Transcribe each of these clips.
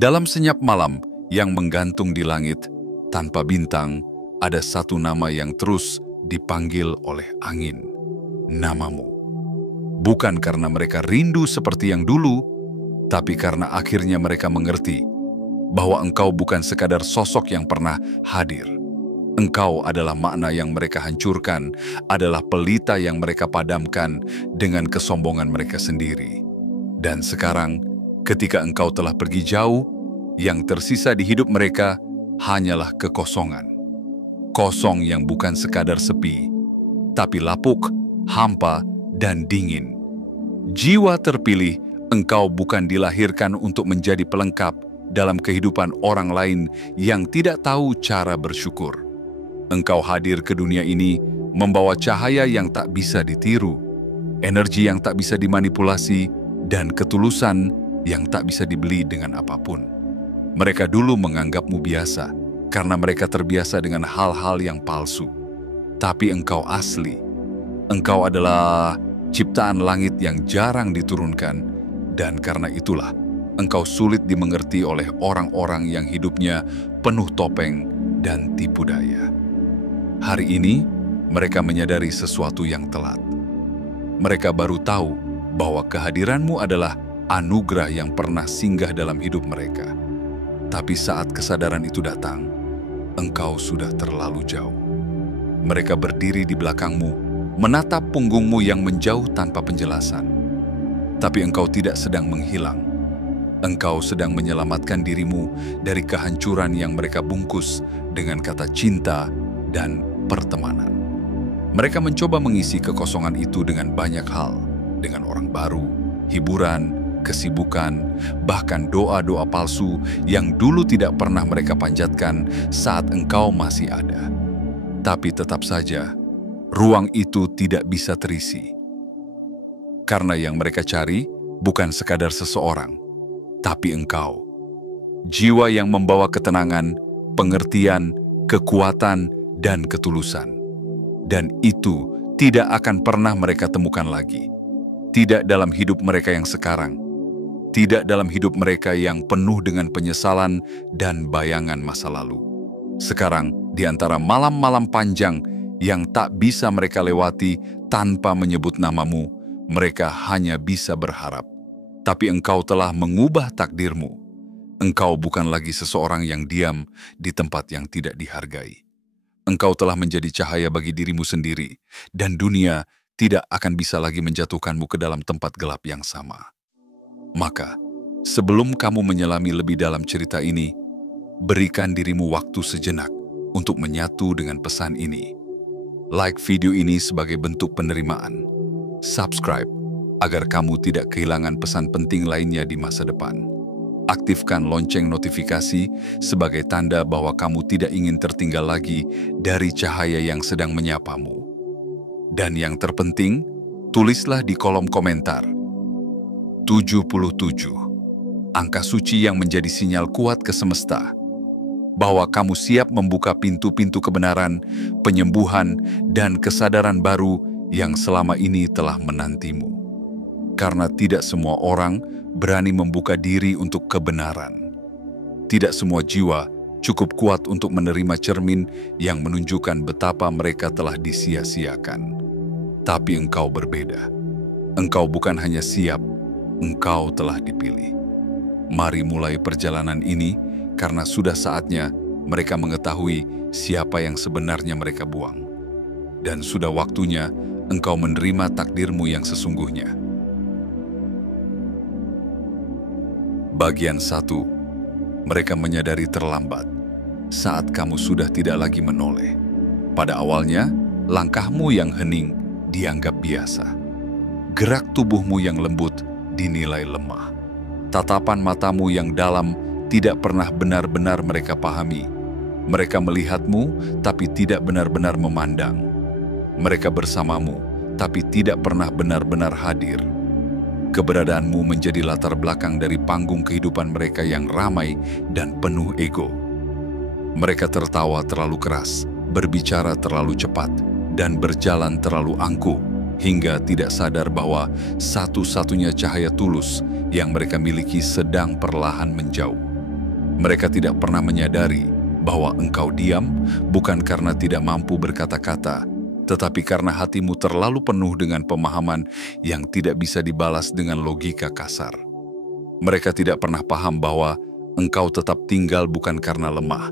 Dalam senyap malam yang menggantung di langit, tanpa bintang, ada satu nama yang terus dipanggil oleh angin. Namamu. Bukan karena mereka rindu seperti yang dulu, tapi karena akhirnya mereka mengerti bahwa engkau bukan sekadar sosok yang pernah hadir. Engkau adalah makna yang mereka hancurkan, adalah pelita yang mereka padamkan dengan kesombongan mereka sendiri. Dan sekarang, ketika engkau telah pergi jauh, yang tersisa di hidup mereka hanyalah kekosongan. Kosong yang bukan sekadar sepi, tapi lapuk, hampa, dan dingin. Jiwa terpilih, engkau bukan dilahirkan untuk menjadi pelengkap dalam kehidupan orang lain yang tidak tahu cara bersyukur. Engkau hadir ke dunia ini membawa cahaya yang tak bisa ditiru, energi yang tak bisa dimanipulasi, dan ketulusan yang tak bisa dibeli dengan apapun. Mereka dulu menganggapmu biasa karena mereka terbiasa dengan hal-hal yang palsu. Tapi engkau asli. Engkau adalah ciptaan langit yang jarang diturunkan, dan karena itulah engkau sulit dimengerti oleh orang-orang yang hidupnya penuh topeng dan tipu daya. Hari ini, mereka menyadari sesuatu yang telat. Mereka baru tahu bahwa kehadiranmu adalah anugerah yang pernah singgah dalam hidup mereka. Tapi saat kesadaran itu datang, engkau sudah terlalu jauh. Mereka berdiri di belakangmu, menatap punggungmu yang menjauh tanpa penjelasan. Tapi engkau tidak sedang menghilang. Engkau sedang menyelamatkan dirimu dari kehancuran yang mereka bungkus dengan kata cinta dan pertemanan. Mereka mencoba mengisi kekosongan itu dengan banyak hal, dengan orang baru, hiburan, kesibukan, bahkan doa-doa palsu yang dulu tidak pernah mereka panjatkan saat engkau masih ada. Tapi tetap saja, ruang itu tidak bisa terisi. Karena yang mereka cari bukan sekadar seseorang, tapi engkau. Jiwa yang membawa ketenangan, pengertian, kekuatan, dan ketulusan. Dan itu tidak akan pernah mereka temukan lagi. Tidak dalam hidup mereka yang sekarang. Tidak dalam hidup mereka yang penuh dengan penyesalan dan bayangan masa lalu. Sekarang, di antara malam-malam panjang yang tak bisa mereka lewati tanpa menyebut namamu, mereka hanya bisa berharap. Tapi engkau telah mengubah takdirmu. Engkau bukan lagi seseorang yang diam di tempat yang tidak dihargai. Engkau telah menjadi cahaya bagi dirimu sendiri, dan dunia tidak akan bisa lagi menjatuhkanmu ke dalam tempat gelap yang sama. Maka, sebelum kamu menyelami lebih dalam cerita ini, berikan dirimu waktu sejenak untuk menyatu dengan pesan ini. Like video ini sebagai bentuk penerimaan. Subscribe agar kamu tidak kehilangan pesan penting lainnya di masa depan. Aktifkan lonceng notifikasi sebagai tanda bahwa kamu tidak ingin tertinggal lagi dari cahaya yang sedang menyapamu. Dan yang terpenting, tulislah di kolom komentar 77, angka suci yang menjadi sinyal kuat ke semesta, bahwa kamu siap membuka pintu-pintu kebenaran, penyembuhan, dan kesadaran baru yang selama ini telah menantimu. Karena tidak semua orang berani membuka diri untuk kebenaran. Tidak semua jiwa cukup kuat untuk menerima cermin yang menunjukkan betapa mereka telah disia-siakan. Tapi engkau berbeda. Engkau bukan hanya siap, engkau telah dipilih. Mari mulai perjalanan ini, karena sudah saatnya mereka mengetahui siapa yang sebenarnya mereka buang. Dan sudah waktunya engkau menerima takdirmu yang sesungguhnya. Bagian 1. Mereka menyadari terlambat saat kamu sudah tidak lagi menoleh. Pada awalnya, langkahmu yang hening dianggap biasa. Gerak tubuhmu yang lembut dinilai lemah. Tatapan matamu yang dalam tidak pernah benar-benar mereka pahami. Mereka melihatmu, tapi tidak benar-benar memandang. Mereka bersamamu, tapi tidak pernah benar-benar hadir. Keberadaanmu menjadi latar belakang dari panggung kehidupan mereka yang ramai dan penuh ego. Mereka tertawa terlalu keras, berbicara terlalu cepat, dan berjalan terlalu angkuh, hingga tidak sadar bahwa satu-satunya cahaya tulus yang mereka miliki sedang perlahan menjauh. Mereka tidak pernah menyadari bahwa engkau diam bukan karena tidak mampu berkata-kata, tetapi karena hatimu terlalu penuh dengan pemahaman yang tidak bisa dibalas dengan logika kasar. Mereka tidak pernah paham bahwa engkau tetap tinggal bukan karena lemah,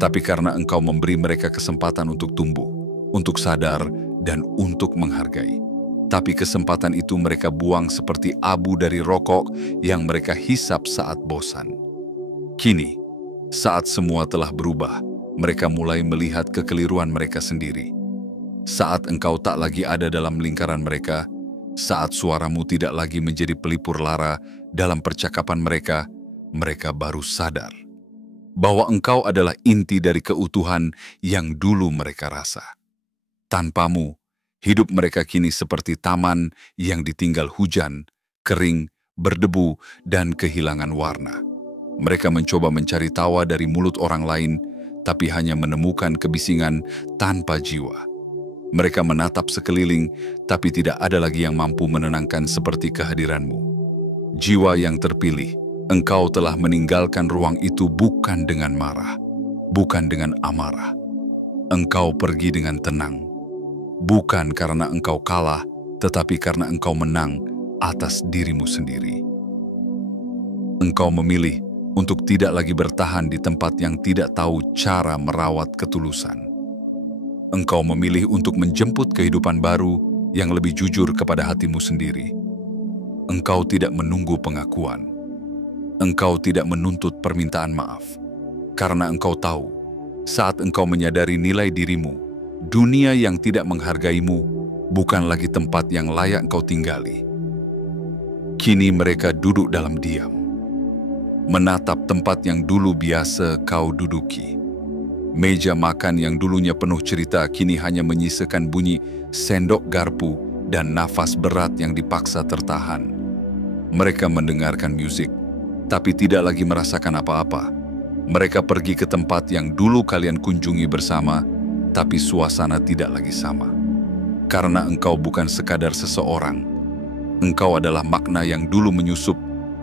tapi karena engkau memberi mereka kesempatan untuk tumbuh, untuk sadar, dan untuk menghargai. Tapi kesempatan itu mereka buang seperti abu dari rokok yang mereka hisap saat bosan. Kini, saat semua telah berubah, mereka mulai melihat kekeliruan mereka sendiri. Saat engkau tak lagi ada dalam lingkaran mereka, saat suaramu tidak lagi menjadi pelipur lara dalam percakapan mereka, mereka baru sadar bahwa engkau adalah inti dari keutuhan yang dulu mereka rasa. Tanpamu, hidup mereka kini seperti taman yang ditinggal hujan, kering, berdebu, dan kehilangan warna. Mereka mencoba mencari tawa dari mulut orang lain, tapi hanya menemukan kebisingan tanpa jiwa. Mereka menatap sekeliling, tapi tidak ada lagi yang mampu menenangkan seperti kehadiranmu. Jiwa yang terpilih, engkau telah meninggalkan ruang itu bukan dengan marah, bukan dengan amarah. Engkau pergi dengan tenang, bukan karena engkau kalah, tetapi karena engkau menang atas dirimu sendiri. Engkau memilih untuk tidak lagi bertahan di tempat yang tidak tahu cara merawat ketulusan. Engkau memilih untuk menjemput kehidupan baru yang lebih jujur kepada hatimu sendiri. Engkau tidak menunggu pengakuan. Engkau tidak menuntut permintaan maaf. Karena engkau tahu, saat engkau menyadari nilai dirimu, dunia yang tidak menghargaimu bukan lagi tempat yang layak engkau tinggali. Kini mereka duduk dalam diam, menatap tempat yang dulu biasa kau duduki. Meja makan yang dulunya penuh cerita kini hanya menyisakan bunyi sendok garpu dan nafas berat yang dipaksa tertahan. Mereka mendengarkan musik, tapi tidak lagi merasakan apa-apa. Mereka pergi ke tempat yang dulu kalian kunjungi bersama, tapi suasana tidak lagi sama. Karena engkau bukan sekadar seseorang, engkau adalah makna yang dulu menyusup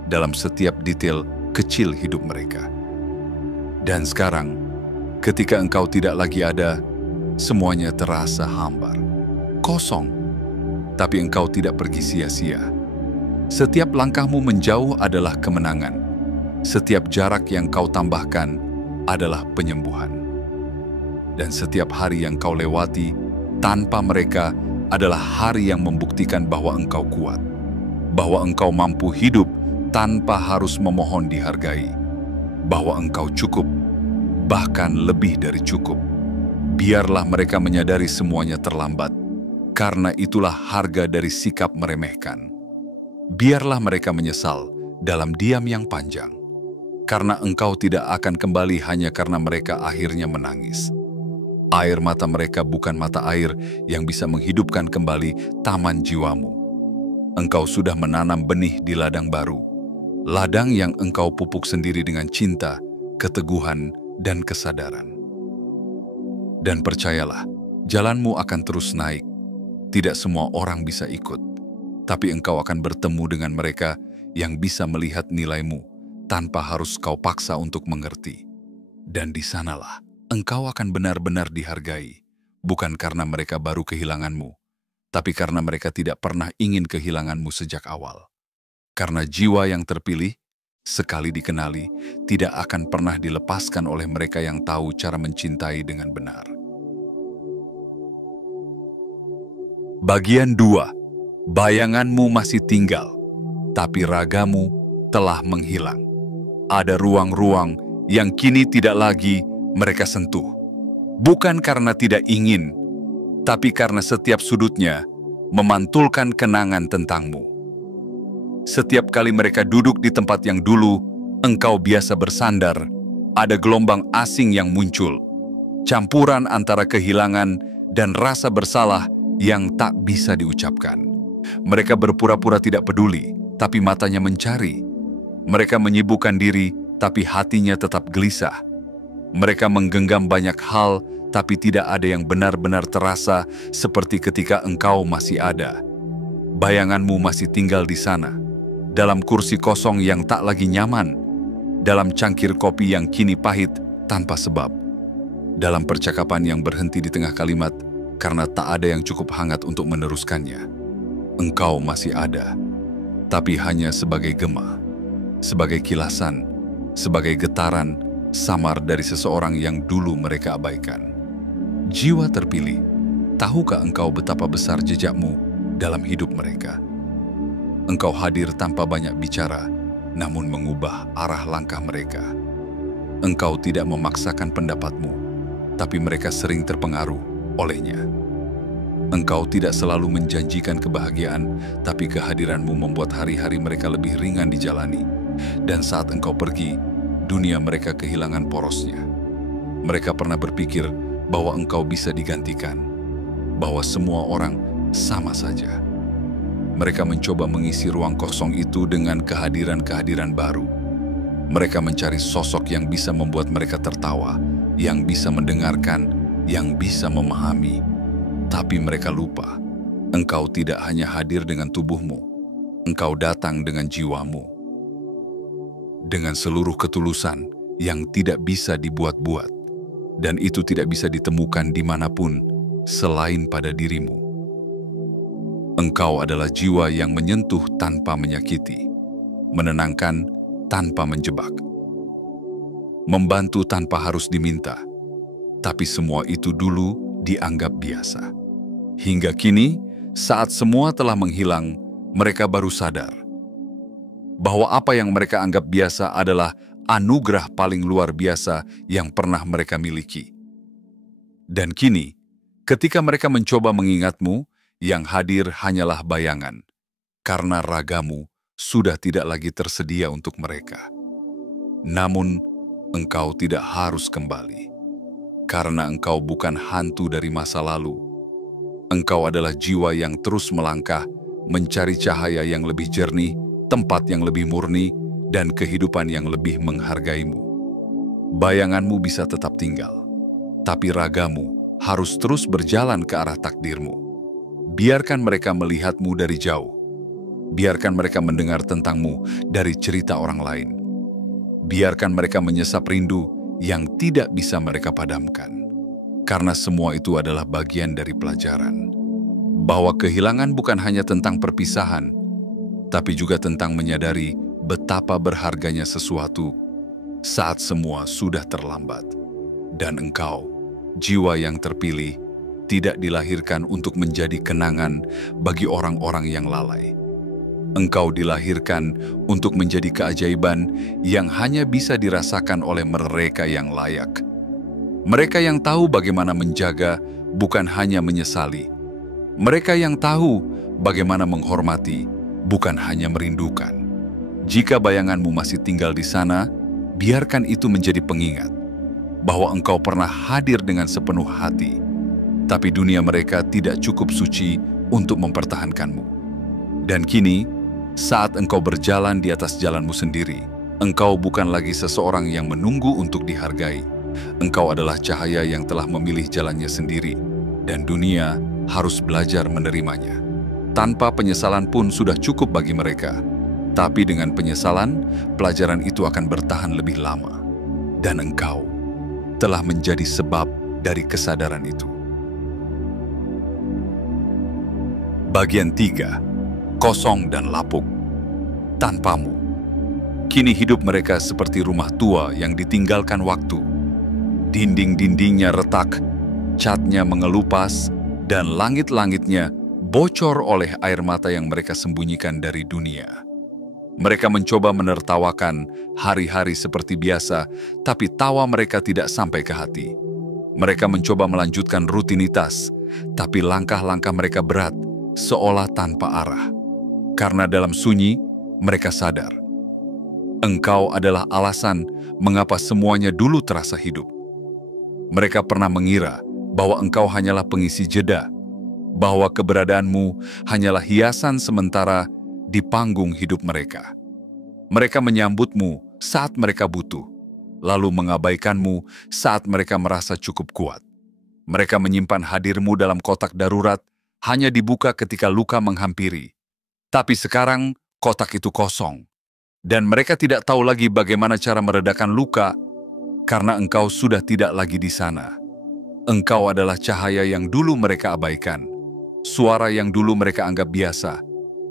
dalam setiap detail kecil hidup mereka. Dan sekarang, ketika engkau tidak lagi ada, semuanya terasa hambar, kosong. Tapi engkau tidak pergi sia-sia. Setiap langkahmu menjauh adalah kemenangan. Setiap jarak yang kau tambahkan adalah penyembuhan. Dan setiap hari yang kau lewati tanpa mereka adalah hari yang membuktikan bahwa engkau kuat, bahwa engkau mampu hidup tanpa harus memohon dihargai, bahwa engkau cukup, bahkan lebih dari cukup. Biarlah mereka menyadari semuanya terlambat, karena itulah harga dari sikap meremehkan. Biarlah mereka menyesal dalam diam yang panjang, karena engkau tidak akan kembali hanya karena mereka akhirnya menangis. Air mata mereka bukan mata air yang bisa menghidupkan kembali taman jiwamu. Engkau sudah menanam benih di ladang baru, ladang yang engkau pupuk sendiri dengan cinta, keteguhan, dan kesadaran. Dan percayalah, jalanmu akan terus naik. Tidak semua orang bisa ikut, tapi engkau akan bertemu dengan mereka yang bisa melihat nilaimu tanpa harus kau paksa untuk mengerti. Dan di sanalah engkau akan benar-benar dihargai, bukan karena mereka baru kehilanganmu, tapi karena mereka tidak pernah ingin kehilanganmu sejak awal. Karena jiwa yang terpilih, sekali dikenali, tidak akan pernah dilepaskan oleh mereka yang tahu cara mencintai dengan benar. Bagian 2. Bayanganmu masih tinggal, tapi ragamu telah menghilang. Ada ruang-ruang yang kini tidak lagi mereka sentuh. Bukan karena tidak ingin, tapi karena setiap sudutnya memantulkan kenangan tentangmu. Setiap kali mereka duduk di tempat yang dulu engkau biasa bersandar, ada gelombang asing yang muncul, campuran antara kehilangan dan rasa bersalah yang tak bisa diucapkan. Mereka berpura-pura tidak peduli, tapi matanya mencari. Mereka menyibukkan diri, tapi hatinya tetap gelisah. Mereka menggenggam banyak hal, tapi tidak ada yang benar-benar terasa seperti ketika engkau masih ada. Bayanganmu masih tinggal di sana, dalam kursi kosong yang tak lagi nyaman, dalam cangkir kopi yang kini pahit tanpa sebab, dalam percakapan yang berhenti di tengah kalimat karena tak ada yang cukup hangat untuk meneruskannya. Engkau masih ada, tapi hanya sebagai gema, sebagai kilasan, sebagai getaran samar dari seseorang yang dulu mereka abaikan. Jiwa terpilih, tahukah engkau betapa besar jejakmu dalam hidup mereka? Engkau hadir tanpa banyak bicara, namun mengubah arah langkah mereka. Engkau tidak memaksakan pendapatmu, tapi mereka sering terpengaruh olehnya. Engkau tidak selalu menjanjikan kebahagiaan, tapi kehadiranmu membuat hari-hari mereka lebih ringan dijalani. Dan saat engkau pergi, dunia mereka kehilangan porosnya. Mereka pernah berpikir bahwa engkau bisa digantikan, bahwa semua orang sama saja. Mereka mencoba mengisi ruang kosong itu dengan kehadiran-kehadiran baru. Mereka mencari sosok yang bisa membuat mereka tertawa, yang bisa mendengarkan, yang bisa memahami. Tapi mereka lupa, engkau tidak hanya hadir dengan tubuhmu, engkau datang dengan jiwamu. Dengan seluruh ketulusan yang tidak bisa dibuat-buat, dan itu tidak bisa ditemukan dimanapun selain pada dirimu. Engkau adalah jiwa yang menyentuh tanpa menyakiti, menenangkan tanpa menjebak, membantu tanpa harus diminta, tapi semua itu dulu dianggap biasa. Hingga kini, saat semua telah menghilang, mereka baru sadar bahwa apa yang mereka anggap biasa adalah anugerah paling luar biasa yang pernah mereka miliki. Dan kini, ketika mereka mencoba mengingatmu, yang hadir hanyalah bayangan, karena ragamu sudah tidak lagi tersedia untuk mereka. Namun, engkau tidak harus kembali, karena engkau bukan hantu dari masa lalu. Engkau adalah jiwa yang terus melangkah, mencari cahaya yang lebih jernih, tempat yang lebih murni, dan kehidupan yang lebih menghargaimu. Bayanganmu bisa tetap tinggal, tapi ragamu harus terus berjalan ke arah takdirmu. Biarkan mereka melihatmu dari jauh. Biarkan mereka mendengar tentangmu dari cerita orang lain. Biarkan mereka menyesap rindu yang tidak bisa mereka padamkan. Karena semua itu adalah bagian dari pelajaran. Bahwa kehilangan bukan hanya tentang perpisahan, tapi juga tentang menyadari betapa berharganya sesuatu saat semua sudah terlambat. Dan engkau, jiwa yang terpilih, tidak dilahirkan untuk menjadi kenangan bagi orang-orang yang lalai. Engkau dilahirkan untuk menjadi keajaiban yang hanya bisa dirasakan oleh mereka yang layak. Mereka yang tahu bagaimana menjaga, bukan hanya menyesali. Mereka yang tahu bagaimana menghormati, bukan hanya merindukan. Jika bayanganmu masih tinggal di sana, biarkan itu menjadi pengingat bahwa engkau pernah hadir dengan sepenuh hati. Tapi dunia mereka tidak cukup suci untuk mempertahankanmu. Dan kini, saat engkau berjalan di atas jalanmu sendiri, engkau bukan lagi seseorang yang menunggu untuk dihargai. Engkau adalah cahaya yang telah memilih jalannya sendiri, dan dunia harus belajar menerimanya. Tanpa penyesalan pun sudah cukup bagi mereka. Tapi dengan penyesalan, pelajaran itu akan bertahan lebih lama. Dan engkau telah menjadi sebab dari kesadaran itu. Bagian 3. Kosong dan lapuk. Tanpamu. Kini hidup mereka seperti rumah tua yang ditinggalkan waktu. Dinding-dindingnya retak, catnya mengelupas, dan langit-langitnya bocor oleh air mata yang mereka sembunyikan dari dunia. Mereka mencoba menertawakan hari-hari seperti biasa, tapi tawa mereka tidak sampai ke hati. Mereka mencoba melanjutkan rutinitas, tapi langkah-langkah mereka berat, seolah tanpa arah. Karena dalam sunyi, mereka sadar. Engkau adalah alasan mengapa semuanya dulu terasa hidup. Mereka pernah mengira bahwa engkau hanyalah pengisi jeda, bahwa keberadaanmu hanyalah hiasan sementara di panggung hidup mereka. Mereka menyambutmu saat mereka butuh, lalu mengabaikanmu saat mereka merasa cukup kuat. Mereka menyimpan hadirmu dalam kotak darurat, hanya dibuka ketika luka menghampiri. Tapi sekarang kotak itu kosong, Dan mereka tidak tahu lagi bagaimana cara meredakan luka, karena engkau sudah tidak lagi di sana. Engkau adalah cahaya yang dulu mereka abaikan, suara yang dulu mereka anggap biasa,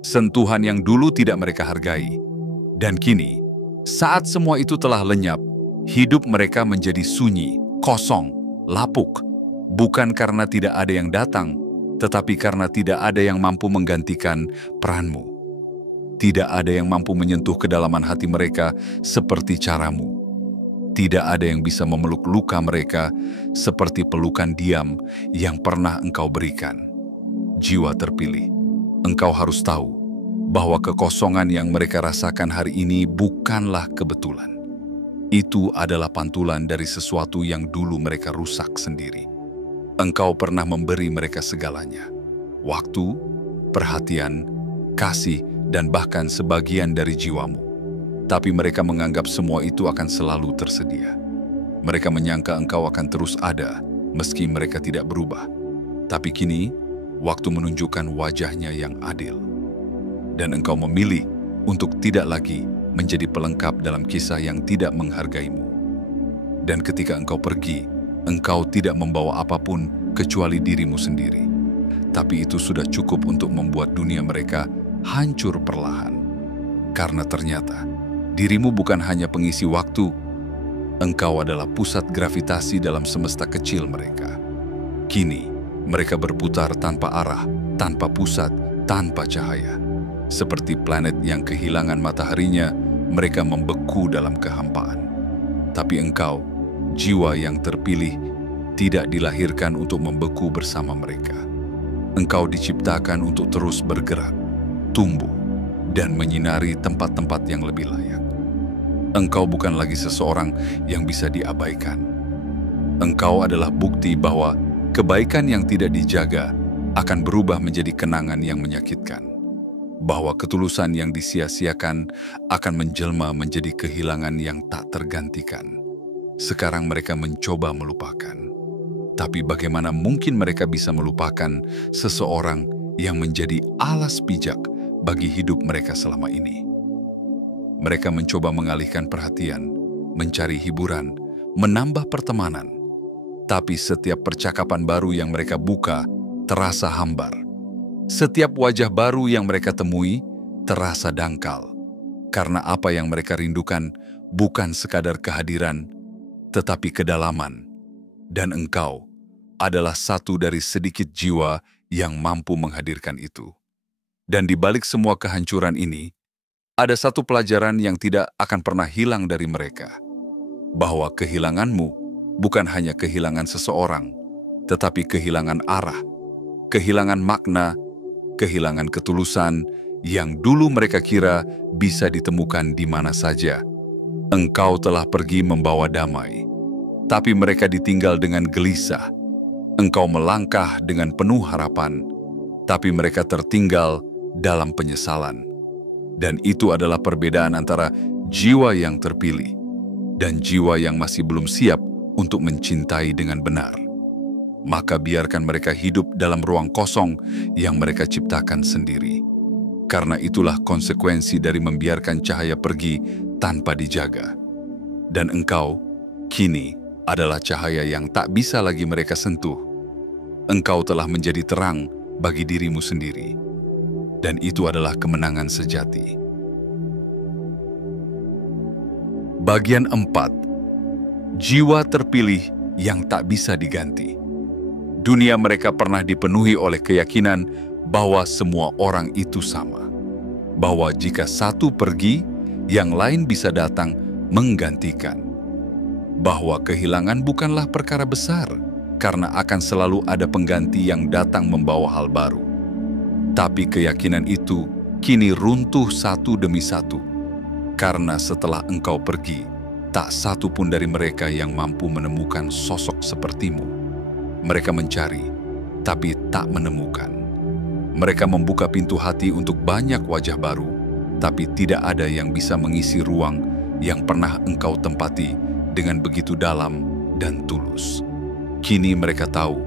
sentuhan yang dulu tidak mereka hargai. Dan kini, saat semua itu telah lenyap, hidup mereka menjadi sunyi, kosong, lapuk. Bukan karena tidak ada yang datang, tetapi karena tidak ada yang mampu menggantikan peranmu. Tidak ada yang mampu menyentuh kedalaman hati mereka seperti caramu. Tidak ada yang bisa memeluk luka mereka seperti pelukan diam yang pernah engkau berikan. Jiwa terpilih, engkau harus tahu bahwa kekosongan yang mereka rasakan hari ini bukanlah kebetulan. Itu adalah pantulan dari sesuatu yang dulu mereka rusak sendiri. Engkau pernah memberi mereka segalanya. Waktu, perhatian, kasih, dan bahkan sebagian dari jiwamu. Tapi mereka menganggap semua itu akan selalu tersedia. Mereka menyangka engkau akan terus ada, meski mereka tidak berubah. Tapi kini, waktu menunjukkan wajahnya yang adil. Dan engkau memilih untuk tidak lagi menjadi pelengkap dalam kisah yang tidak menghargaimu. Dan ketika engkau pergi, engkau tidak membawa apapun kecuali dirimu sendiri. Tapi itu sudah cukup untuk membuat dunia mereka hancur perlahan. Karena ternyata dirimu bukan hanya pengisi waktu, engkau adalah pusat gravitasi dalam semesta kecil mereka. Kini, mereka berputar tanpa arah, tanpa pusat, tanpa cahaya. Seperti planet yang kehilangan mataharinya, mereka membeku dalam kehampaan. Tapi engkau, jiwa yang terpilih, tidak dilahirkan untuk membeku bersama mereka. Engkau diciptakan untuk terus bergerak, tumbuh, dan menyinari tempat-tempat yang lebih layak. Engkau bukan lagi seseorang yang bisa diabaikan. Engkau adalah bukti bahwa kebaikan yang tidak dijaga akan berubah menjadi kenangan yang menyakitkan. Bahwa ketulusan yang disia-siakan akan menjelma menjadi kehilangan yang tak tergantikan. Sekarang mereka mencoba melupakan. Tapi bagaimana mungkin mereka bisa melupakan seseorang yang menjadi alas pijak bagi hidup mereka selama ini? Mereka mencoba mengalihkan perhatian, mencari hiburan, menambah pertemanan. Tapi setiap percakapan baru yang mereka buka terasa hambar. Setiap wajah baru yang mereka temui terasa dangkal. Karena apa yang mereka rindukan bukan sekadar kehadiran, tetapi kedalaman. Dan engkau adalah satu dari sedikit jiwa yang mampu menghadirkan itu. Dan di balik semua kehancuran ini, ada satu pelajaran yang tidak akan pernah hilang dari mereka. Bahwa kehilanganmu bukan hanya kehilangan seseorang, tetapi kehilangan arah, kehilangan makna, kehilangan ketulusan yang dulu mereka kira bisa ditemukan di mana saja. Engkau telah pergi membawa damai, tapi mereka ditinggal dengan gelisah. Engkau melangkah dengan penuh harapan, tapi mereka tertinggal dalam penyesalan. Dan itu adalah perbedaan antara jiwa yang terpilih dan jiwa yang masih belum siap untuk mencintai dengan benar. Maka biarkan mereka hidup dalam ruang kosong yang mereka ciptakan sendiri. Karena itulah konsekuensi dari membiarkan cahaya pergi tanpa dijaga. Dan engkau, kini, adalah cahaya yang tak bisa lagi mereka sentuh. Engkau telah menjadi terang bagi dirimu sendiri. Dan itu adalah kemenangan sejati. Bagian 4. Jiwa terpilih yang tak bisa diganti. Dunia mereka pernah dipenuhi oleh keyakinan bahwa semua orang itu sama. Bahwa jika satu pergi, yang lain bisa datang menggantikan. Bahwa kehilangan bukanlah perkara besar, karena akan selalu ada pengganti yang datang membawa hal baru. Tapi keyakinan itu kini runtuh satu demi satu. Karena setelah engkau pergi, tak satu pun dari mereka yang mampu menemukan sosok sepertimu. Mereka mencari, tapi tak menemukan. Mereka membuka pintu hati untuk banyak wajah baru, tapi tidak ada yang bisa mengisi ruang yang pernah engkau tempati dengan begitu dalam dan tulus. Kini mereka tahu,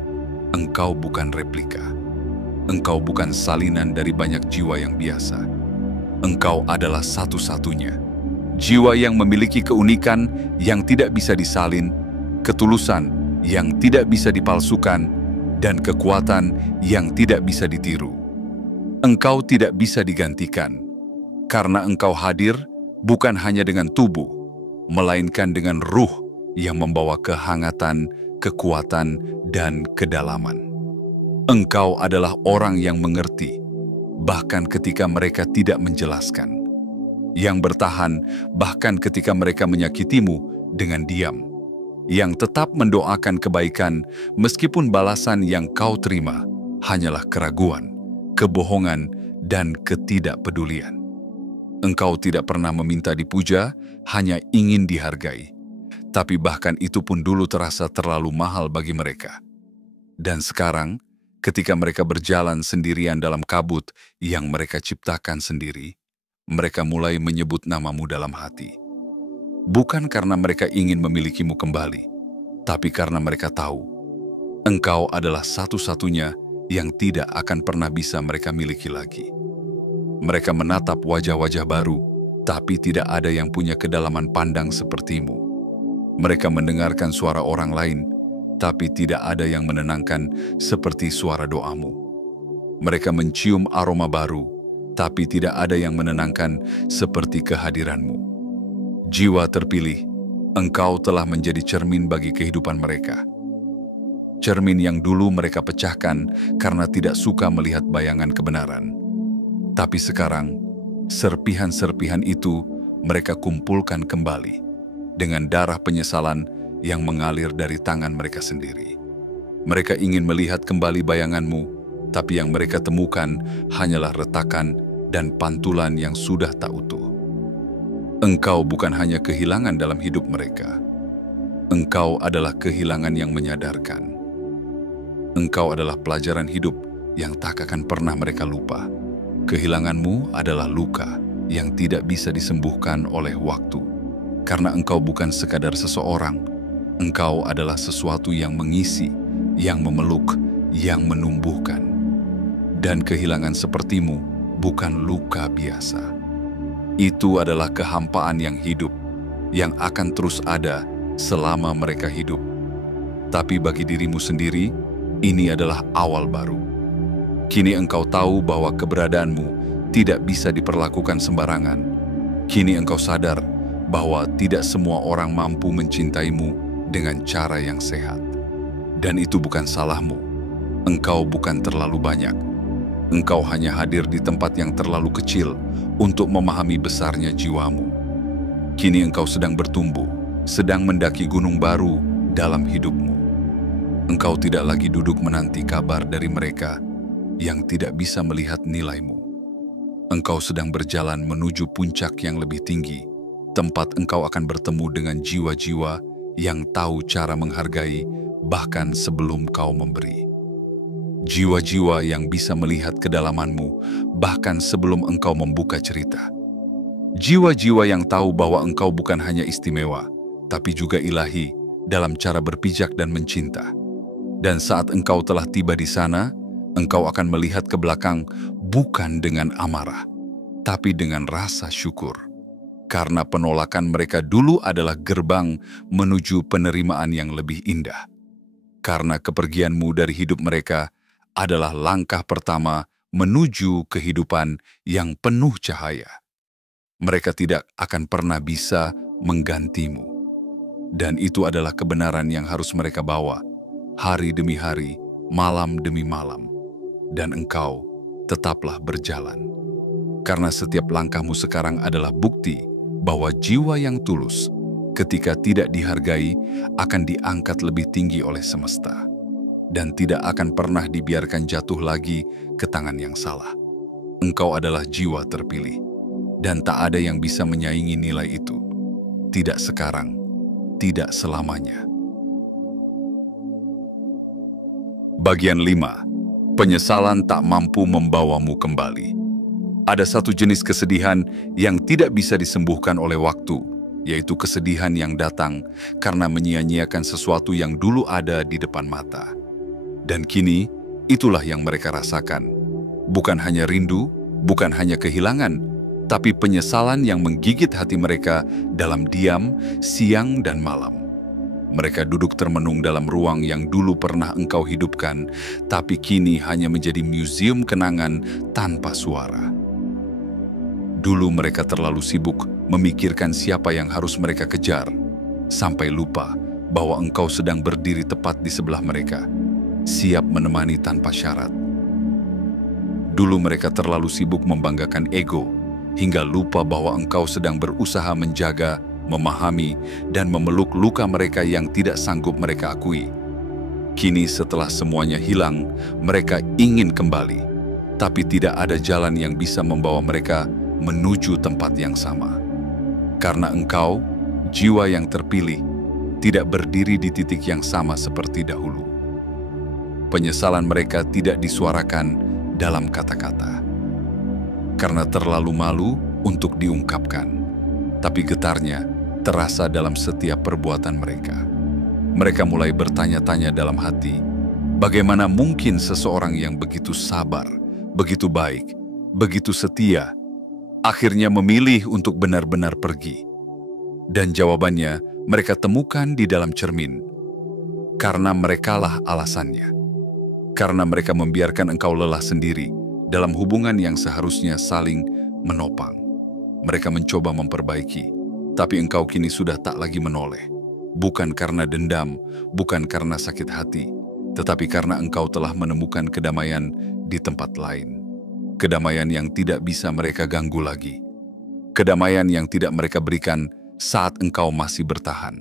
engkau bukan replika. Engkau bukan salinan dari banyak jiwa yang biasa. Engkau adalah satu-satunya, Jiwa yang memiliki keunikan yang tidak bisa disalin, ketulusan yang tidak bisa dipalsukan, dan kekuatan yang tidak bisa ditiru. Engkau tidak bisa digantikan, karena engkau hadir bukan hanya dengan tubuh, melainkan dengan ruh yang membawa kehangatan, kekuatan, dan kedalaman. Engkau adalah orang yang mengerti, bahkan ketika mereka tidak menjelaskan. Yang bertahan bahkan ketika mereka menyakitimu dengan diam. Yang tetap mendoakan kebaikan meskipun balasan yang kau terima hanyalah keraguan, kebohongan, dan ketidakpedulian. Engkau tidak pernah meminta dipuja, hanya ingin dihargai. Tapi bahkan itu pun dulu terasa terlalu mahal bagi mereka. Dan sekarang, ketika mereka berjalan sendirian dalam kabut yang mereka ciptakan sendiri, mereka mulai menyebut namamu dalam hati. Bukan karena mereka ingin memilikimu kembali, tapi karena mereka tahu engkau adalah satu-satunya yang tidak akan pernah bisa mereka miliki lagi. Mereka menatap wajah-wajah baru, tapi tidak ada yang punya kedalaman pandang sepertimu. Mereka mendengarkan suara orang lain, tapi tidak ada yang menenangkan seperti suara doamu. Mereka mencium aroma baru, tapi tidak ada yang menenangkan seperti kehadiranmu. Jiwa terpilih, engkau telah menjadi cermin bagi kehidupan mereka. Cermin yang dulu mereka pecahkan karena tidak suka melihat bayangan kebenaran. Tapi sekarang, serpihan-serpihan itu mereka kumpulkan kembali dengan darah penyesalan yang mengalir dari tangan mereka sendiri. Mereka ingin melihat kembali bayanganmu, tapi yang mereka temukan hanyalah retakan dan pantulan yang sudah tak utuh. Engkau bukan hanya kehilangan dalam hidup mereka. Engkau adalah kehilangan yang menyadarkan. Engkau adalah pelajaran hidup yang tak akan pernah mereka lupa. Kehilanganmu adalah luka yang tidak bisa disembuhkan oleh waktu. Karena engkau bukan sekadar seseorang, engkau adalah sesuatu yang mengisi, yang memeluk, yang menumbuhkan. Dan kehilangan sepertimu bukan luka biasa. Itu adalah kehampaan yang hidup, yang akan terus ada selama mereka hidup. Tapi bagi dirimu sendiri, ini adalah awal baru. Kini engkau tahu bahwa keberadaanmu tidak bisa diperlakukan sembarangan. Kini engkau sadar bahwa tidak semua orang mampu mencintaimu dengan cara yang sehat. Dan itu bukan salahmu. Engkau bukan terlalu banyak. Engkau hanya hadir di tempat yang terlalu kecil untuk memahami besarnya jiwamu. Kini engkau sedang bertumbuh, sedang mendaki gunung baru dalam hidupmu. Engkau tidak lagi duduk menanti kabar dari mereka yang tidak bisa melihat nilaimu. Engkau sedang berjalan menuju puncak yang lebih tinggi, tempat engkau akan bertemu dengan jiwa-jiwa yang tahu cara menghargai bahkan sebelum kau memberi. Jiwa-jiwa yang bisa melihat kedalamanmu bahkan sebelum engkau membuka cerita. Jiwa-jiwa yang tahu bahwa engkau bukan hanya istimewa, tapi juga ilahi dalam cara berpijak dan mencinta. Dan saat engkau telah tiba di sana, engkau akan melihat ke belakang bukan dengan amarah, tapi dengan rasa syukur. Karena penolakan mereka dulu adalah gerbang menuju penerimaan yang lebih indah. Karena kepergianmu dari hidup mereka adalah langkah pertama menuju kehidupan yang penuh cahaya. Mereka tidak akan pernah bisa menggantimu. Dan itu adalah kebenaran yang harus mereka bawa, hari demi hari, malam demi malam. Dan engkau tetaplah berjalan. Karena setiap langkahmu sekarang adalah bukti bahwa jiwa yang tulus, ketika tidak dihargai, akan diangkat lebih tinggi oleh semesta. Dan tidak akan pernah dibiarkan jatuh lagi ke tangan yang salah. Engkau adalah jiwa terpilih, dan tak ada yang bisa menyaingi nilai itu. Tidak sekarang, tidak selamanya. Bagian 5. Penyesalan tak mampu membawamu kembali. Ada satu jenis kesedihan yang tidak bisa disembuhkan oleh waktu, yaitu kesedihan yang datang karena menyia-nyiakan sesuatu yang dulu ada di depan mata. Dan kini, itulah yang mereka rasakan. Bukan hanya rindu, bukan hanya kehilangan, tapi penyesalan yang menggigit hati mereka dalam diam, siang dan malam. Mereka duduk termenung dalam ruang yang dulu pernah engkau hidupkan, tapi kini hanya menjadi museum kenangan tanpa suara. Dulu mereka terlalu sibuk memikirkan siapa yang harus mereka kejar, sampai lupa bahwa engkau sedang berdiri tepat di sebelah mereka, siap menemani tanpa syarat. Dulu mereka terlalu sibuk membanggakan ego, hingga lupa bahwa engkau sedang berusaha menjaga, memahami, dan memeluk luka mereka yang tidak sanggup mereka akui. Kini setelah semuanya hilang, mereka ingin kembali, tapi tidak ada jalan yang bisa membawa mereka menuju tempat yang sama. Karena engkau, jiwa yang terpilih, tidak berdiri di titik yang sama seperti dahulu. Penyesalan mereka tidak disuarakan dalam kata-kata, karena terlalu malu untuk diungkapkan, tapi getarnya terasa dalam setiap perbuatan mereka. Mereka mulai bertanya-tanya dalam hati, bagaimana mungkin seseorang yang begitu sabar, begitu baik, begitu setia, akhirnya memilih untuk benar-benar pergi. Dan jawabannya mereka temukan di dalam cermin. Karena merekalah alasannya. Karena mereka membiarkan engkau lelah sendiri dalam hubungan yang seharusnya saling menopang. Mereka mencoba memperbaiki, tapi engkau kini sudah tak lagi menoleh. Bukan karena dendam, bukan karena sakit hati, tetapi karena engkau telah menemukan kedamaian di tempat lain. Kedamaian yang tidak bisa mereka ganggu lagi. Kedamaian yang tidak mereka berikan saat engkau masih bertahan.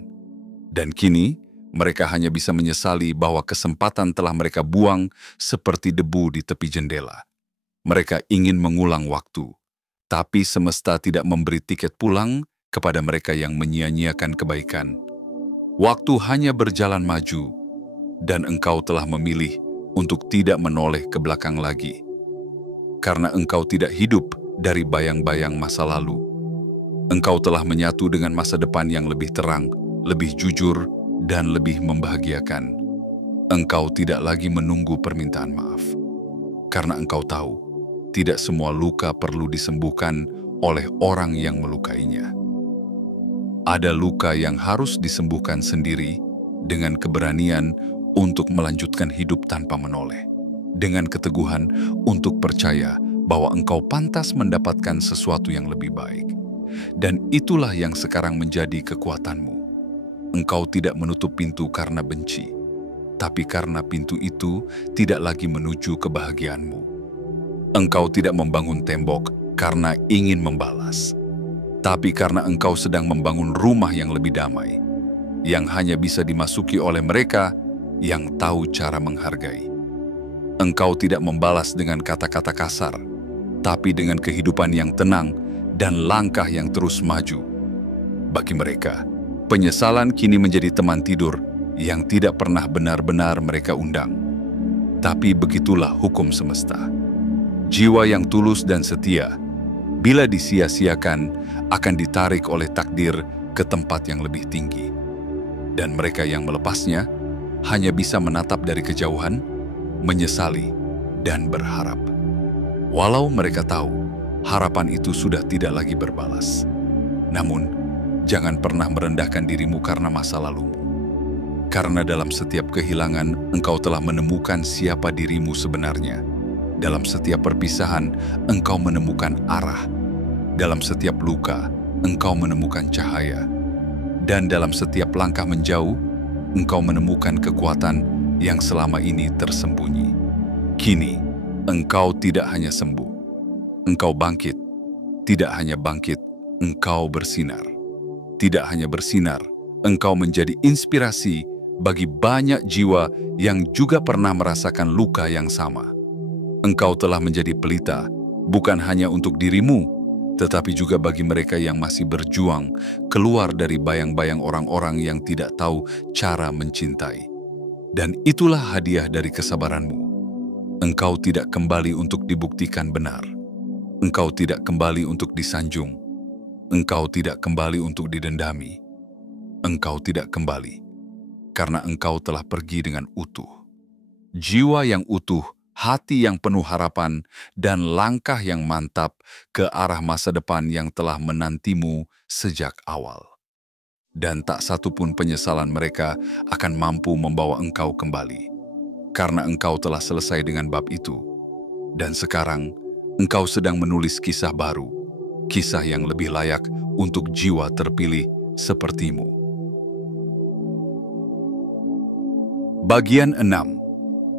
Dan kini, mereka hanya bisa menyesali bahwa kesempatan telah mereka buang seperti debu di tepi jendela. Mereka ingin mengulang waktu, tapi semesta tidak memberi tiket pulang kepada mereka yang menyia-nyiakan kebaikan. Waktu hanya berjalan maju, dan engkau telah memilih untuk tidak menoleh ke belakang lagi. Karena engkau tidak hidup dari bayang-bayang masa lalu. Engkau telah menyatu dengan masa depan yang lebih terang, lebih jujur, dan lebih membahagiakan. Engkau tidak lagi menunggu permintaan maaf. Karena engkau tahu, tidak semua luka perlu disembuhkan oleh orang yang melukainya. Ada luka yang harus disembuhkan sendiri dengan keberanian untuk melanjutkan hidup tanpa menoleh. Dengan keteguhan untuk percaya bahwa engkau pantas mendapatkan sesuatu yang lebih baik. Dan itulah yang sekarang menjadi kekuatanmu. Engkau tidak menutup pintu karena benci, tapi karena pintu itu tidak lagi menuju kebahagiaanmu. Engkau tidak membangun tembok karena ingin membalas, tapi karena engkau sedang membangun rumah yang lebih damai, yang hanya bisa dimasuki oleh mereka yang tahu cara menghargai. Engkau tidak membalas dengan kata-kata kasar, tapi dengan kehidupan yang tenang dan langkah yang terus maju. Bagi mereka, penyesalan kini menjadi teman tidur yang tidak pernah benar-benar mereka undang. Tapi begitulah hukum semesta. Jiwa yang tulus dan setia, bila disia-siakan, akan ditarik oleh takdir ke tempat yang lebih tinggi. Dan mereka yang melepasnya hanya bisa menatap dari kejauhan, menyesali, dan berharap. Walau mereka tahu, harapan itu sudah tidak lagi berbalas. Namun, jangan pernah merendahkan dirimu karena masa lalumu. Karena dalam setiap kehilangan, engkau telah menemukan siapa dirimu sebenarnya. Dalam setiap perpisahan, engkau menemukan arah. Dalam setiap luka, engkau menemukan cahaya. Dan dalam setiap langkah menjauh, engkau menemukan kekuatan yang selama ini tersembunyi. Kini, engkau tidak hanya sembuh. Engkau bangkit. Tidak hanya bangkit, engkau bersinar. Tidak hanya bersinar, engkau menjadi inspirasi bagi banyak jiwa yang juga pernah merasakan luka yang sama. Engkau telah menjadi pelita, bukan hanya untuk dirimu, tetapi juga bagi mereka yang masih berjuang keluar dari bayang-bayang orang-orang yang tidak tahu cara mencintai. Dan itulah hadiah dari kesabaranmu. Engkau tidak kembali untuk dibuktikan benar. Engkau tidak kembali untuk disanjung. Engkau tidak kembali untuk didendami. Engkau tidak kembali, karena engkau telah pergi dengan utuh. Jiwa yang utuh hati yang penuh harapan, dan langkah yang mantap ke arah masa depan yang telah menantimu sejak awal. Dan tak satu pun penyesalan mereka akan mampu membawa engkau kembali, karena engkau telah selesai dengan bab itu. Dan sekarang, engkau sedang menulis kisah baru, kisah yang lebih layak untuk jiwa terpilih sepertimu. Bagian 6.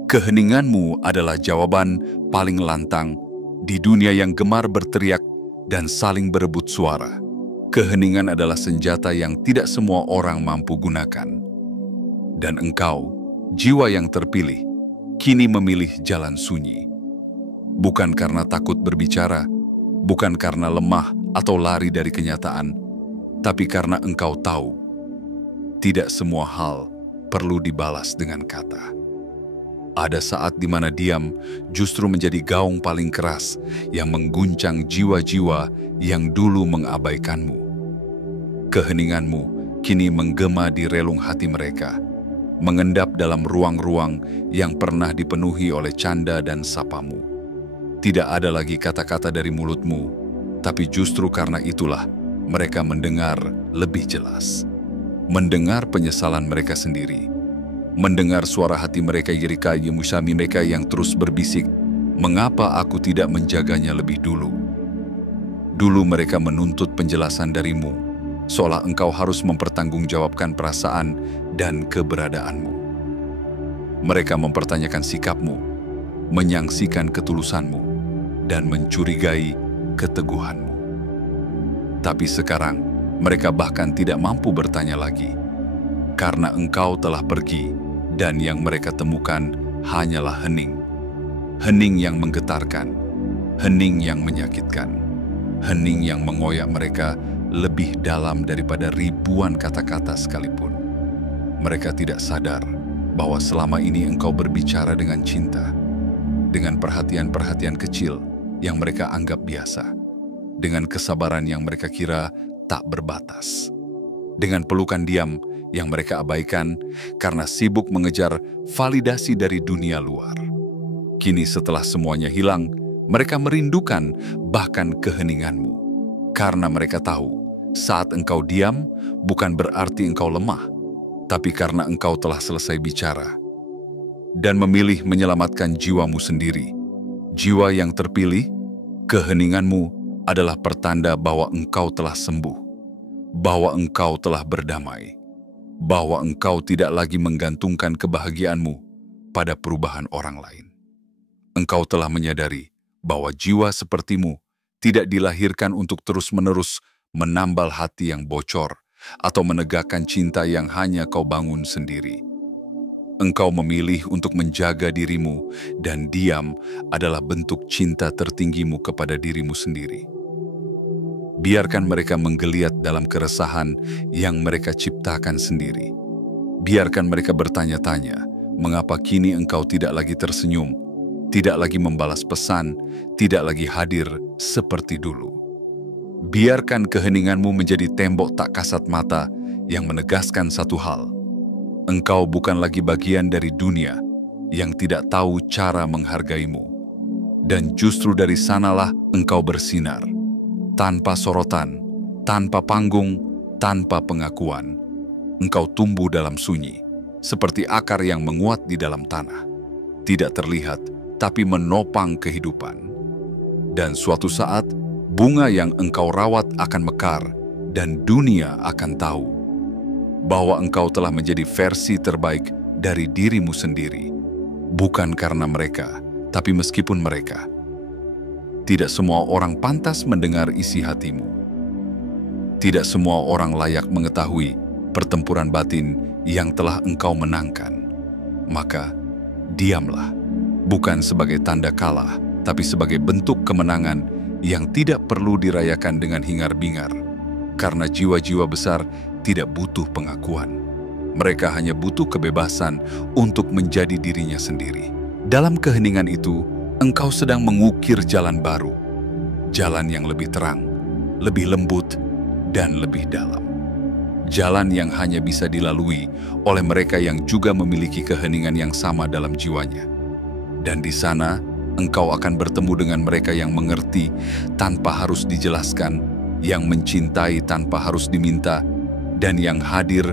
Keheninganmu adalah jawaban paling lantang di dunia yang gemar berteriak dan saling berebut suara. Keheningan adalah senjata yang tidak semua orang mampu gunakan. Dan engkau, jiwa yang terpilih, kini memilih jalan sunyi. Bukan karena takut berbicara, bukan karena lemah atau lari dari kenyataan, tapi karena engkau tahu, tidak semua hal perlu dibalas dengan kata. Ada saat di mana diam justru menjadi gaung paling keras yang mengguncang jiwa-jiwa yang dulu mengabaikanmu. Keheninganmu kini menggema di relung hati mereka, mengendap dalam ruang-ruang yang pernah dipenuhi oleh canda dan sapamu. Tidak ada lagi kata-kata dari mulutmu, tapi justru karena itulah mereka mendengar lebih jelas. Mendengar penyesalan mereka sendiri. Mendengar suara hati mereka Yerika Yemusami mereka yang terus berbisik, mengapa aku tidak menjaganya lebih dulu? Dulu mereka menuntut penjelasan darimu, seolah engkau harus mempertanggungjawabkan perasaan dan keberadaanmu. Mereka mempertanyakan sikapmu, menyangsikan ketulusanmu, dan mencurigai keteguhanmu. Tapi sekarang, mereka bahkan tidak mampu bertanya lagi, karena engkau telah pergi, dan yang mereka temukan hanyalah hening. Hening yang menggetarkan, hening yang menyakitkan, hening yang mengoyak mereka lebih dalam daripada ribuan kata-kata sekalipun. Mereka tidak sadar bahwa selama ini engkau berbicara dengan cinta, dengan perhatian-perhatian kecil yang mereka anggap biasa, dengan kesabaran yang mereka kira tak berbatas, dengan pelukan diam yang mereka abaikan karena sibuk mengejar validasi dari dunia luar. Kini setelah semuanya hilang, mereka merindukan bahkan keheninganmu. Karena mereka tahu, saat engkau diam bukan berarti engkau lemah, tapi karena engkau telah selesai bicara dan memilih menyelamatkan jiwamu sendiri. Jiwa yang terpilih, keheninganmu adalah pertanda bahwa engkau telah sembuh, bahwa engkau telah berdamai, bahwa engkau tidak lagi menggantungkan kebahagiaanmu pada perubahan orang lain. Engkau telah menyadari bahwa jiwa sepertimu tidak dilahirkan untuk terus-menerus menambal hati yang bocor atau menegakkan cinta yang hanya kau bangun sendiri. Engkau memilih untuk menjaga dirimu, dan diam adalah bentuk cinta tertinggimu kepada dirimu sendiri. Biarkan mereka menggeliat dalam keresahan yang mereka ciptakan sendiri. Biarkan mereka bertanya-tanya, mengapa kini engkau tidak lagi tersenyum, tidak lagi membalas pesan, tidak lagi hadir seperti dulu. Biarkan keheninganmu menjadi tembok tak kasat mata yang menegaskan satu hal. Engkau bukan lagi bagian dari dunia yang tidak tahu cara menghargaimu. Dan justru dari sanalah engkau bersinar. Tanpa sorotan, tanpa panggung, tanpa pengakuan. Engkau tumbuh dalam sunyi, seperti akar yang menguat di dalam tanah. Tidak terlihat, tapi menopang kehidupan. Dan suatu saat, bunga yang engkau rawat akan mekar, dan dunia akan tahu bahwa engkau telah menjadi versi terbaik dari dirimu sendiri. Bukan karena mereka, tapi meskipun mereka. Tidak semua orang pantas mendengar isi hatimu. Tidak semua orang layak mengetahui pertempuran batin yang telah engkau menangkan. Maka, diamlah. Bukan sebagai tanda kalah, tapi sebagai bentuk kemenangan yang tidak perlu dirayakan dengan hingar-bingar. Karena jiwa-jiwa besar tidak butuh pengakuan. Mereka hanya butuh kebebasan untuk menjadi dirinya sendiri. Dalam keheningan itu, engkau sedang mengukir jalan baru. Jalan yang lebih terang, lebih lembut, dan lebih dalam. Jalan yang hanya bisa dilalui oleh mereka yang juga memiliki keheningan yang sama dalam jiwanya. Dan di sana, engkau akan bertemu dengan mereka yang mengerti tanpa harus dijelaskan, yang mencintai tanpa harus diminta, dan yang hadir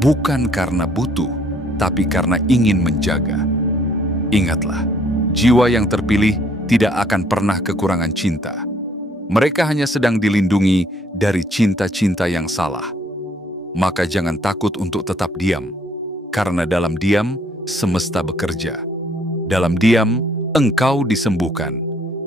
bukan karena butuh, tapi karena ingin menjaga. Ingatlah, jiwa yang terpilih tidak akan pernah kekurangan cinta. Mereka hanya sedang dilindungi dari cinta-cinta yang salah. Maka jangan takut untuk tetap diam, karena dalam diam, semesta bekerja. Dalam diam, engkau disembuhkan.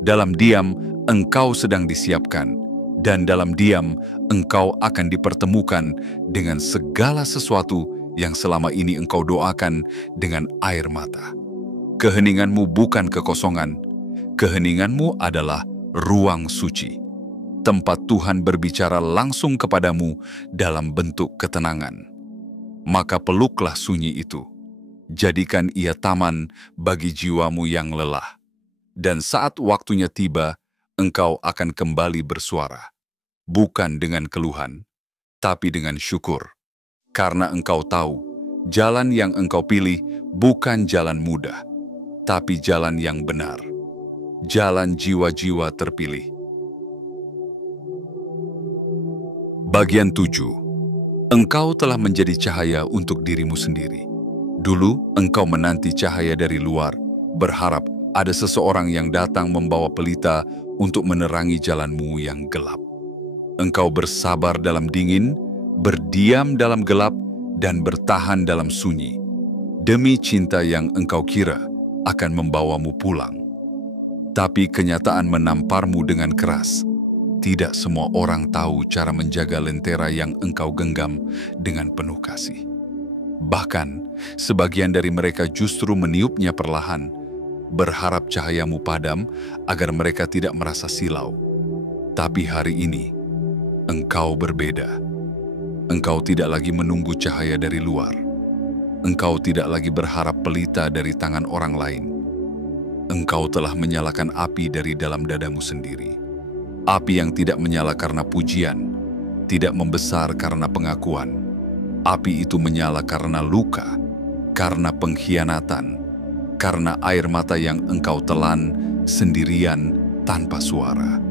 Dalam diam, engkau sedang disiapkan. Dan dalam diam, engkau akan dipertemukan dengan segala sesuatu yang selama ini engkau doakan dengan air mata. Keheninganmu bukan kekosongan. Keheninganmu adalah ruang suci. Tempat Tuhan berbicara langsung kepadamu dalam bentuk ketenangan. Maka peluklah sunyi itu. Jadikan ia taman bagi jiwamu yang lelah. Dan saat waktunya tiba, engkau akan kembali bersuara. Bukan dengan keluhan, tapi dengan syukur. Karena engkau tahu, jalan yang engkau pilih bukan jalan mudah, tapi jalan yang benar. Jalan jiwa-jiwa terpilih. Bagian 7. Engkau telah menjadi cahaya untuk dirimu sendiri. Dulu engkau menanti cahaya dari luar, berharap ada seseorang yang datang membawa pelita untuk menerangi jalanmu yang gelap. Engkau bersabar dalam dingin, berdiam dalam gelap, dan bertahan dalam sunyi, demi cinta yang engkau kira akan membawamu pulang. Tapi kenyataan menamparmu dengan keras. Tidak semua orang tahu cara menjaga lentera yang engkau genggam dengan penuh kasih. Bahkan, sebagian dari mereka justru meniupnya perlahan, berharap cahayamu padam agar mereka tidak merasa silau. Tapi hari ini, engkau berbeda. Engkau tidak lagi menunggu cahaya dari luar. Engkau tidak lagi berharap pelita dari tangan orang lain. Engkau telah menyalakan api dari dalam dadamu sendiri. Api yang tidak menyala karena pujian, tidak membesar karena pengakuan. Api itu menyala karena luka, karena pengkhianatan, karena air mata yang engkau telan sendirian tanpa suara.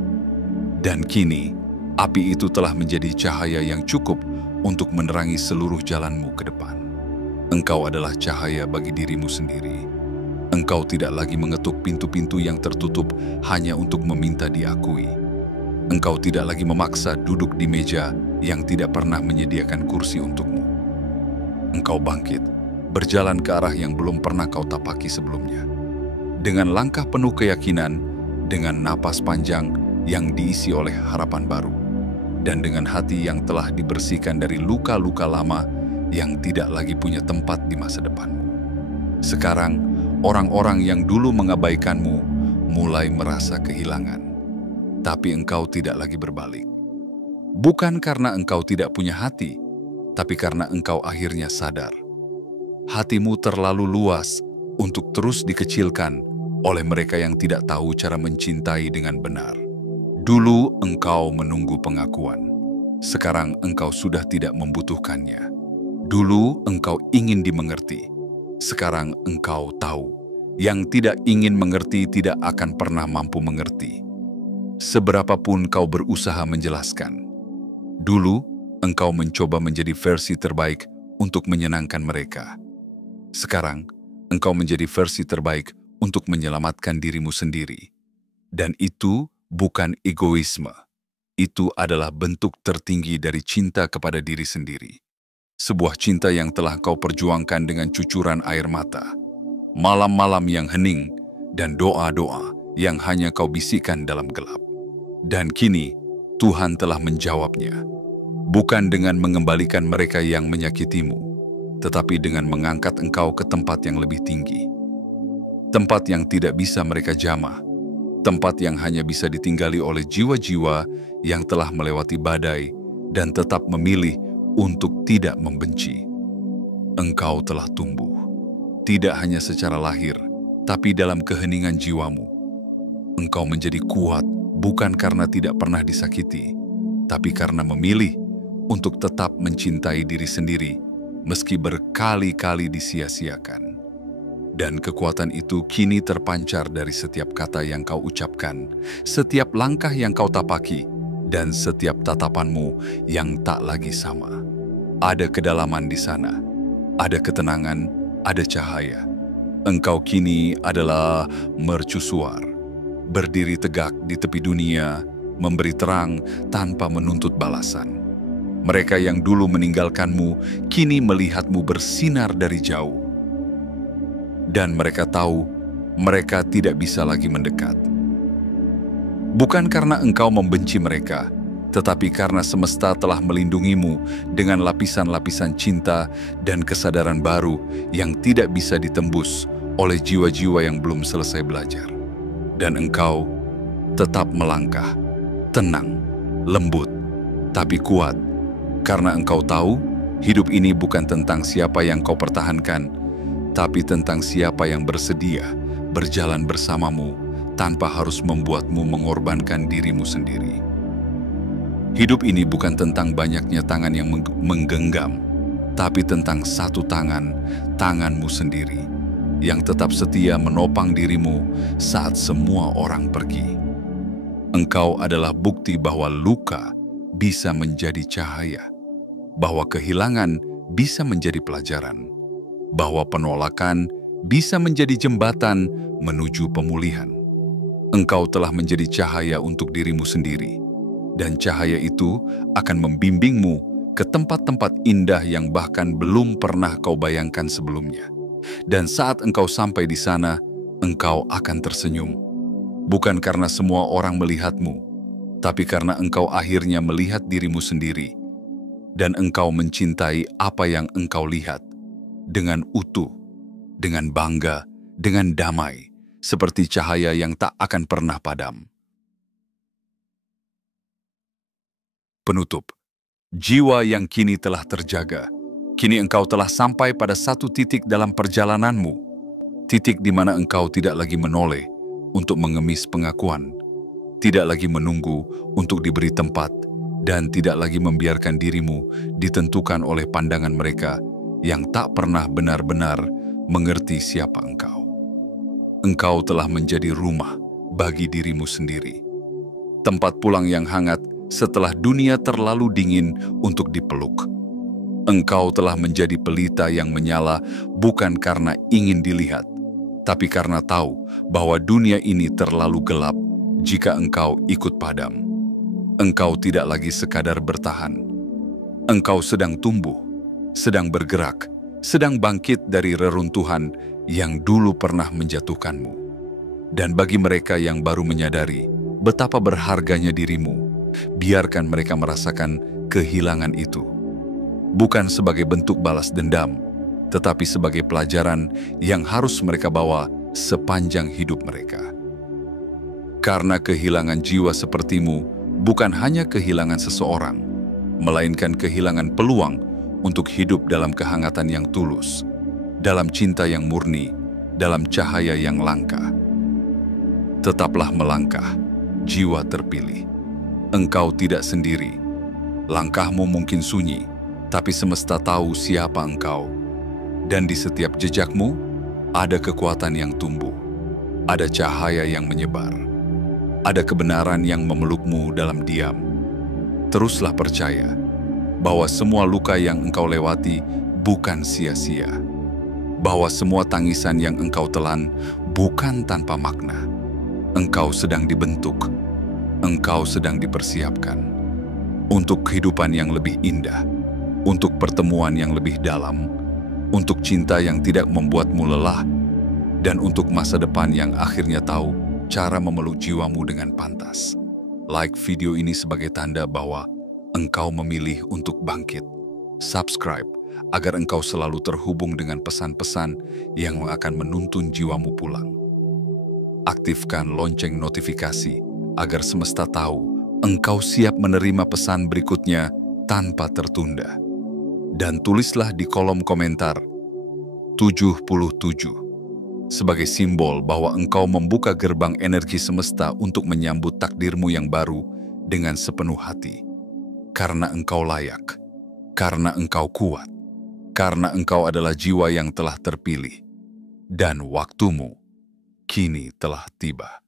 Dan kini, api itu telah menjadi cahaya yang cukup untuk menerangi seluruh jalanmu ke depan. Engkau adalah cahaya bagi dirimu sendiri. Engkau tidak lagi mengetuk pintu-pintu yang tertutup hanya untuk meminta diakui. Engkau tidak lagi memaksa duduk di meja yang tidak pernah menyediakan kursi untukmu. Engkau bangkit, berjalan ke arah yang belum pernah kau tapaki sebelumnya. Dengan langkah penuh keyakinan, dengan napas panjang yang diisi oleh harapan baru, dan dengan hati yang telah dibersihkan dari luka-luka lama yang tidak lagi punya tempat di masa depanmu. Sekarang, orang-orang yang dulu mengabaikanmu mulai merasa kehilangan. Tapi engkau tidak lagi berbalik. Bukan karena engkau tidak punya hati, tapi karena engkau akhirnya sadar. Hatimu terlalu luas untuk terus dikecilkan oleh mereka yang tidak tahu cara mencintai dengan benar. Dulu engkau menunggu pengakuan. Sekarang engkau sudah tidak membutuhkannya. Dulu engkau ingin dimengerti. Sekarang engkau tahu, yang tidak ingin mengerti tidak akan pernah mampu mengerti. Seberapapun kau berusaha menjelaskan. Dulu, engkau mencoba menjadi versi terbaik untuk menyenangkan mereka. Sekarang, engkau menjadi versi terbaik untuk menyelamatkan dirimu sendiri. Dan itu bukan egoisme. Itu adalah bentuk tertinggi dari cinta kepada diri sendiri. Sebuah cinta yang telah kau perjuangkan dengan cucuran air mata. Malam-malam yang hening dan doa-doa yang hanya kau bisikan dalam gelap. Dan kini, Tuhan telah menjawabnya. Bukan dengan mengembalikan mereka yang menyakitimu, tetapi dengan mengangkat engkau ke tempat yang lebih tinggi. Tempat yang tidak bisa mereka jamah. Tempat yang hanya bisa ditinggali oleh jiwa-jiwa yang telah melewati badai dan tetap memilih untuk tidak membenci. Engkau telah tumbuh. Tidak hanya secara lahir, tapi dalam keheningan jiwamu. Engkau menjadi kuat bukan karena tidak pernah disakiti, tapi karena memilih untuk tetap mencintai diri sendiri meski berkali-kali disia-siakan. Dan kekuatan itu kini terpancar dari setiap kata yang kau ucapkan, setiap langkah yang kau tapaki, dan setiap tatapanmu yang tak lagi sama. Ada kedalaman di sana, ada ketenangan, ada cahaya. Engkau kini adalah mercusuar, berdiri tegak di tepi dunia, memberi terang tanpa menuntut balasan. Mereka yang dulu meninggalkanmu, kini melihatmu bersinar dari jauh. Dan mereka tahu, mereka tidak bisa lagi mendekat. Bukan karena engkau membenci mereka, tetapi karena semesta telah melindungimu dengan lapisan-lapisan cinta dan kesadaran baru yang tidak bisa ditembus oleh jiwa-jiwa yang belum selesai belajar. Dan engkau tetap melangkah, tenang, lembut, tapi kuat, karena engkau tahu hidup ini bukan tentang siapa yang kau pertahankan, tapi tentang siapa yang bersedia berjalan bersamamu tanpa harus membuatmu mengorbankan dirimu sendiri. Hidup ini bukan tentang banyaknya tangan yang menggenggam, tapi tentang satu tangan, tanganmu sendiri, yang tetap setia menopang dirimu saat semua orang pergi. Engkau adalah bukti bahwa luka bisa menjadi cahaya, bahwa kehilangan bisa menjadi pelajaran, bahwa penolakan bisa menjadi jembatan menuju pemulihan. Engkau telah menjadi cahaya untuk dirimu sendiri, dan cahaya itu akan membimbingmu ke tempat-tempat indah yang bahkan belum pernah kau bayangkan sebelumnya. Dan saat engkau sampai di sana, engkau akan tersenyum. Bukan karena semua orang melihatmu, tapi karena engkau akhirnya melihat dirimu sendiri. Dan engkau mencintai apa yang engkau lihat, dengan utuh, dengan bangga, dengan damai, seperti cahaya yang tak akan pernah padam. Penutup, jiwa yang kini telah terjaga, kini engkau telah sampai pada satu titik dalam perjalananmu, titik di mana engkau tidak lagi menoleh untuk mengemis pengakuan, tidak lagi menunggu untuk diberi tempat, dan tidak lagi membiarkan dirimu ditentukan oleh pandangan mereka yang tak pernah benar-benar mengerti siapa engkau. Engkau telah menjadi rumah bagi dirimu sendiri, tempat pulang yang hangat setelah dunia terlalu dingin untuk dipeluk. Engkau telah menjadi pelita yang menyala bukan karena ingin dilihat, tapi karena tahu bahwa dunia ini terlalu gelap jika engkau ikut padam. Engkau tidak lagi sekadar bertahan. Engkau sedang tumbuh, sedang bergerak, sedang bangkit dari reruntuhan yang dulu pernah menjatuhkanmu. Dan bagi mereka yang baru menyadari betapa berharganya dirimu, biarkan mereka merasakan kehilangan itu. Bukan sebagai bentuk balas dendam, tetapi sebagai pelajaran yang harus mereka bawa sepanjang hidup mereka. Karena kehilangan jiwa sepertimu bukan hanya kehilangan seseorang, melainkan kehilangan peluang untuk hidup dalam kehangatan yang tulus, dalam cinta yang murni, dalam cahaya yang langka. Tetaplah melangkah, jiwa terpilih. Engkau tidak sendiri. Langkahmu mungkin sunyi, tapi semesta tahu siapa engkau. Dan di setiap jejakmu, ada kekuatan yang tumbuh, ada cahaya yang menyebar, ada kebenaran yang memelukmu dalam diam. Teruslah percaya bahwa semua luka yang engkau lewati bukan sia-sia, bahwa semua tangisan yang engkau telan bukan tanpa makna. Engkau sedang dibentuk, engkau sedang dipersiapkan untuk kehidupan yang lebih indah, untuk pertemuan yang lebih dalam, untuk cinta yang tidak membuatmu lelah, dan untuk masa depan yang akhirnya tahu cara memeluk jiwamu dengan pantas. Like video ini sebagai tanda bahwa engkau memilih untuk bangkit. Subscribe agar engkau selalu terhubung dengan pesan-pesan yang akan menuntun jiwamu pulang. Aktifkan lonceng notifikasi agar semesta tahu engkau siap menerima pesan berikutnya tanpa tertunda. Dan tulislah di kolom komentar 77 sebagai simbol bahwa engkau membuka gerbang energi semesta untuk menyambut takdirmu yang baru dengan sepenuh hati. Karena engkau layak, karena engkau kuat, karena engkau adalah jiwa yang telah terpilih. dan waktumu kini telah tiba.